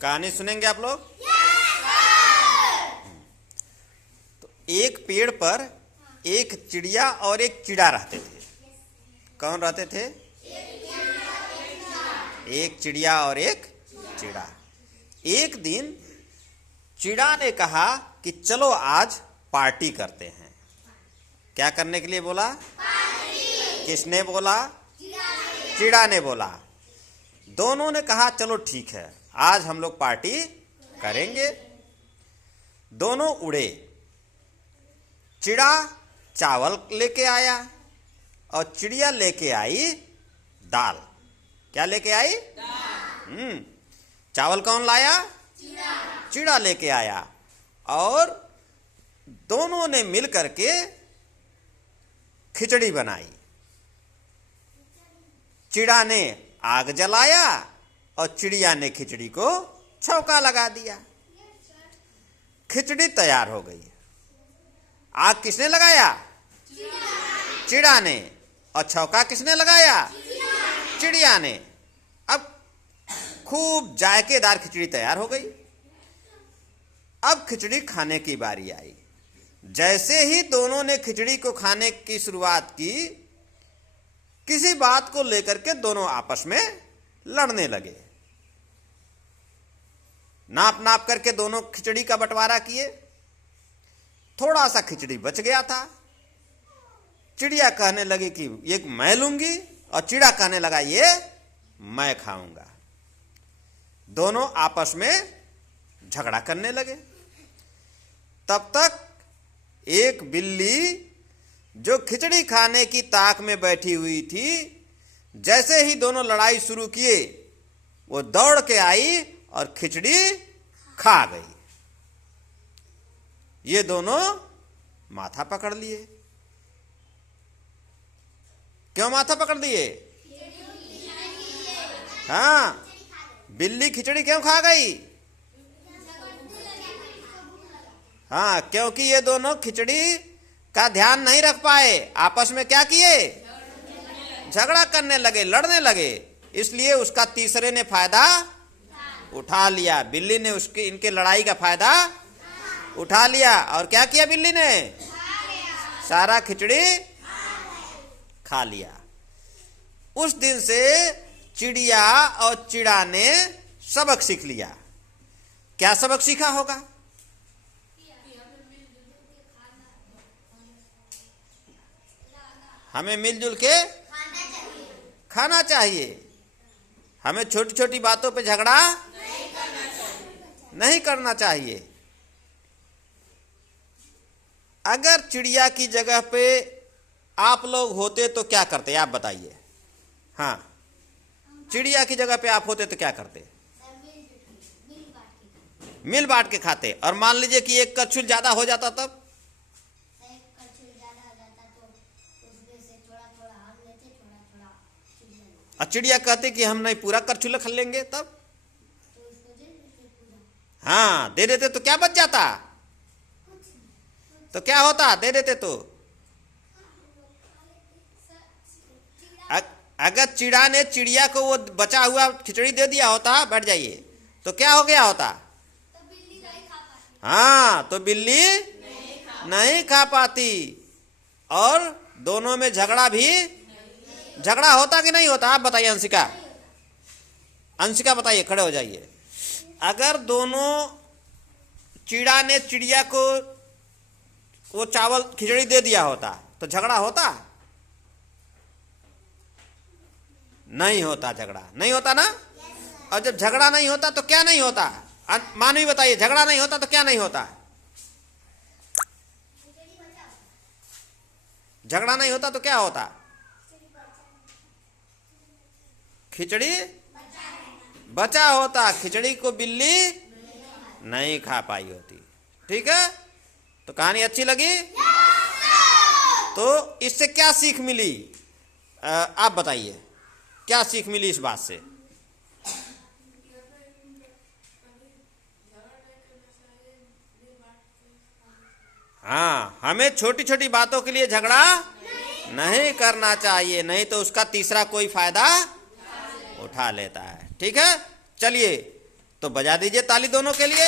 कहानी सुनेंगे आप लोग? तो एक पेड़ पर एक चिड़िया और एक चिड़ा रहते थे। कौन रहते थे? एक चिड़िया और एक चिड़ा। एक दिन चिड़ा ने कहा कि चलो आज पार्टी करते हैं। क्या करने के लिए बोला? पार्टी। किसने बोला? चिड़ा ने बोला। दोनों ने कहा चलो ठीक है, आज हम लोग पार्टी करेंगे। दोनों उड़े। चिड़ा चावल लेके आया और चिड़िया लेके आई दाल। क्या लेके आई? दाल। चावल कौन लाया? चिड़ा लेके आया। और दोनों ने मिल करके खिचड़ी बनाई। चिड़ा ने आग जलाया और चिड़िया ने खिचड़ी को छौंका लगा दिया। खिचड़ी तैयार हो गई। आग किसने लगाया? चिड़ा ने। और छौंका किसने लगाया? चिड़िया ने। अब खूब जायकेदार खिचड़ी तैयार हो गई। अब खिचड़ी खाने की बारी आई। जैसे ही दोनों ने खिचड़ी को खाने की शुरुआत की, किसी बात को लेकर के दोनों आपस में लड़ने लगे। नाप नाप करके दोनों खिचड़ी का बंटवारा किए। थोड़ा सा खिचड़ी बच गया था। चिड़िया कहने लगी कि ये मैं लूंगी, और चिड़ा कहने लगा ये मैं खाऊंगा। दोनों आपस में झगड़ा करने लगे। तब तक एक बिल्ली जो खिचड़ी खाने की ताक में बैठी हुई थी, जैसे ही दोनों लड़ाई शुरू किए, वो दौड़ के आई और खिचड़ी खा गई। ये दोनों माथा पकड़ लिए। क्यों माथा पकड़ लिए? हाँ, बिल्ली खिचड़ी क्यों खा गई? हाँ, क्योंकि ये दोनों खिचड़ी का ध्यान नहीं रख पाए। आपस में क्या किए? झगड़ा करने लगे, लड़ने लगे। इसलिए उसका तीसरे ने फायदा उठा लिया। बिल्ली ने उसकी इनके लड़ाई का फायदा उठा लिया। और क्या किया बिल्ली ने? सारा खिचड़ी खा लिया। उस दिन से चिड़िया और चिड़ा ने सबक सीख लिया। क्या सबक सीखा होगा? हमें मिलजुल के खाना चाहिए। हमें छोटी छोटी बातों पे झगड़ा नहीं करना चाहिए। अगर चिड़िया की जगह पे आप लोग होते तो क्या करते? आप बताइए। हाँ, चिड़िया की जगह पे आप होते तो क्या करते? मिल बांट के खाते। और मान लीजिए कि एक कछुल ज्यादा हो जाता तब? और चिड़िया कहते कि हम नहीं पूरा करछुल खा लेंगे तब? हाँ, दे देते तो क्या बच जाता? तो क्या होता दे देते तो? अगर चिड़ा ने चिड़िया को वो बचा हुआ खिचड़ी दे दिया होता, बैठ जाइए, तो क्या हो गया होता? हाँ, तो बिल्ली नहीं खा पाती। और दोनों में झगड़ा होता कि नहीं होता? आप बताइए अंशिका। अंशिका बताइए, खड़े हो जाइए। अगर दोनों चिड़ा ने चिड़िया को वो चावल खिचड़ी दे दिया होता तो झगड़ा होता? नहीं होता। झगड़ा नहीं होता ना। और जब झगड़ा नहीं होता तो क्या नहीं होता? मानवी बताइए, झगड़ा नहीं होता तो क्या नहीं होता? झगड़ा नहीं होता तो क्या होता? खिचड़ी बचा होता। खिचड़ी को बिल्ली नहीं खा पाई होती। ठीक है, तो कहानी अच्छी लगी? तो इससे क्या सीख मिली? आप बताइए, क्या सीख मिली इस बात से? हाँ, हमें छोटी छोटी बातों के लिए झगड़ा नहीं करना चाहिए, नहीं तो उसका तीसरा कोई फायदा उठा लेता है। ठीक है, चलिए तो बजा दीजिए ताली दोनों के लिए।